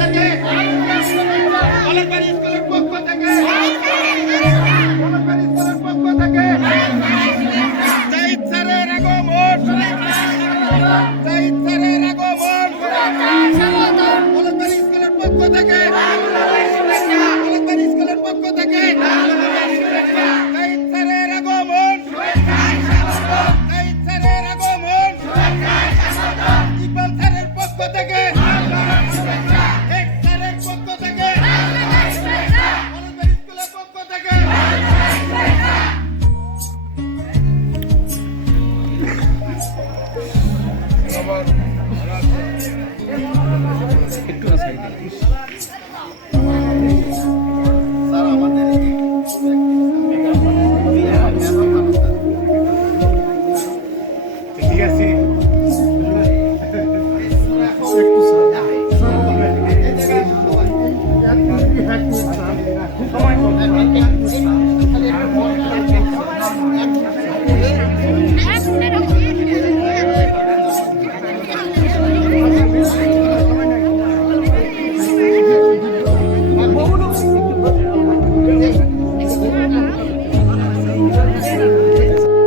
থেকে স্কুলের পক্ষ থেকে স্কুলের পক্ষ থেকে জাহিদ স্যারের আগমন জাহিদ স্যারের আগমন স্কুলের পক্ষ থেকে স্কুলের পক্ষ থেকে জাহিদ স্যারের আগমন জাহিদ aber